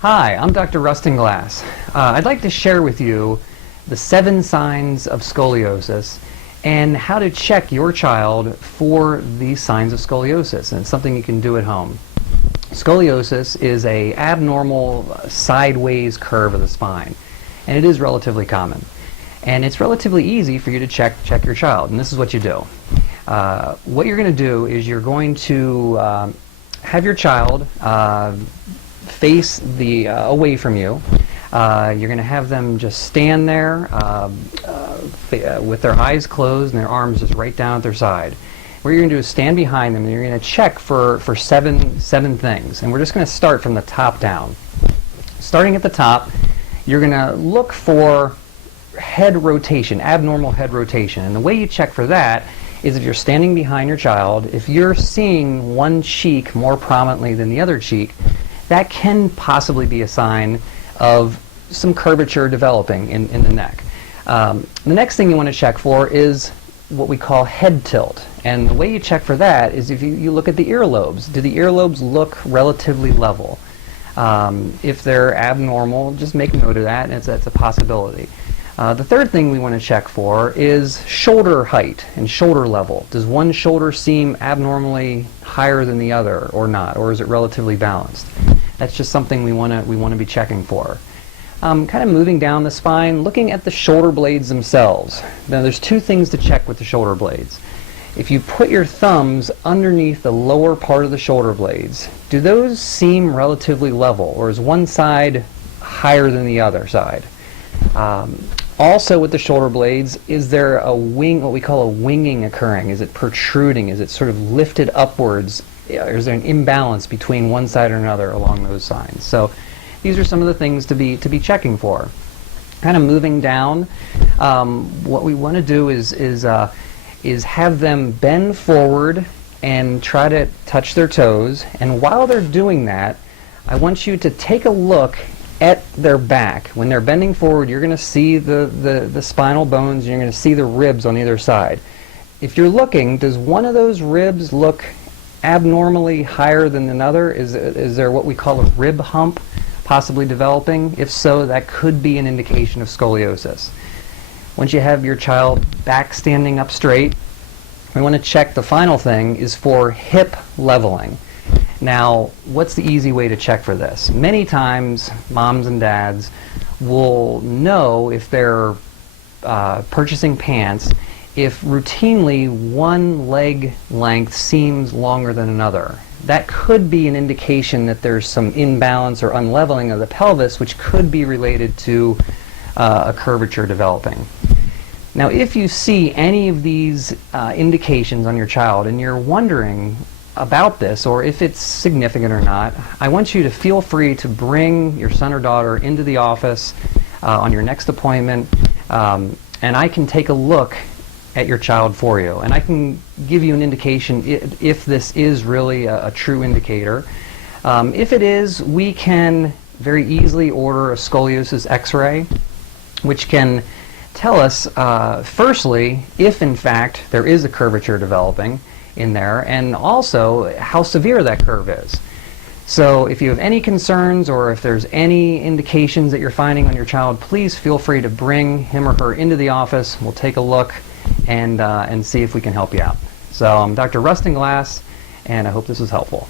Hi, I'm Dr. Rustin. I'd like to share with you the 7 signs of scoliosis and how to check your child for these signs of scoliosis, and it's something you can do at home. Scoliosis is an abnormal sideways curve of the spine, and it is relatively common. And it's relatively easy for you to check your child, and this is what you do. What you're going to do is you're going to have your child face away from you. You're going to have them just stand there with their eyes closed and their arms just right down at their side. What you're going to do is stand behind them and you're going to check for seven things. And we're just going to start from the top down. Starting at the top, you're going to look for head rotation, abnormal head rotation. And the way you check for that is if you're standing behind your child, if you're seeing one cheek more prominently than the other cheek, that can possibly be a sign of some curvature developing in the neck. The next thing you want to check for is what we call head tilt. And the way you check for that is if you look at the earlobes. Do the earlobes look relatively level? If they're abnormal, just make note of that, and that's a possibility. The third thing we want to check for is shoulder height and shoulder level. Does one shoulder seem abnormally higher than the other or not, or is it relatively balanced? That's just something we want to be checking for. Kind of moving down the spine, looking at the shoulder blades themselves. Now there's 2 things to check with the shoulder blades. If you put your thumbs underneath the lower part of the shoulder blades, do those seem relatively level, or is one side higher than the other side? Also with the shoulder blades, is there a what we call a winging occurring? Is it protruding? Is it sort of lifted upwards? Or is there an imbalance between one side or another along those signs? So these are some of the things to be checking for. Kind of moving down, what we want to do is have them bend forward and try to touch their toes. And while they're doing that, I want you to take a look at their back. When they're bending forward, you're going to see the spinal bones, and you're going to see the ribs on either side. If you're looking, does one of those ribs look abnormally higher than another? Is there what we call a rib hump possibly developing? If so, that could be an indication of scoliosis. Once you have your child back standing up straight, we want to check the final thing is for hip leveling. Now, what's the easy way to check for this? Many times, moms and dads will know if they're purchasing pants if routinely one leg length seems longer than another. That could be an indication that there's some imbalance or unleveling of the pelvis, which could be related to a curvature developing. Now, if you see any of these indications on your child and you're wondering about this, or if it's significant or not, I want you to feel free to bring your son or daughter into the office on your next appointment, and I can take a look at your child for you, and I can give you an indication if this is really a true indicator. If it is, we can very easily order a scoliosis x-ray, which can tell us firstly if in fact there is a curvature developing in there, and also how severe that curve is. So if you have any concerns or if there's any indications that you're finding on your child, please feel free to bring him or her into the office. We'll take a look and see if we can help you out. So I'm Dr. Rustin, and I hope this was helpful.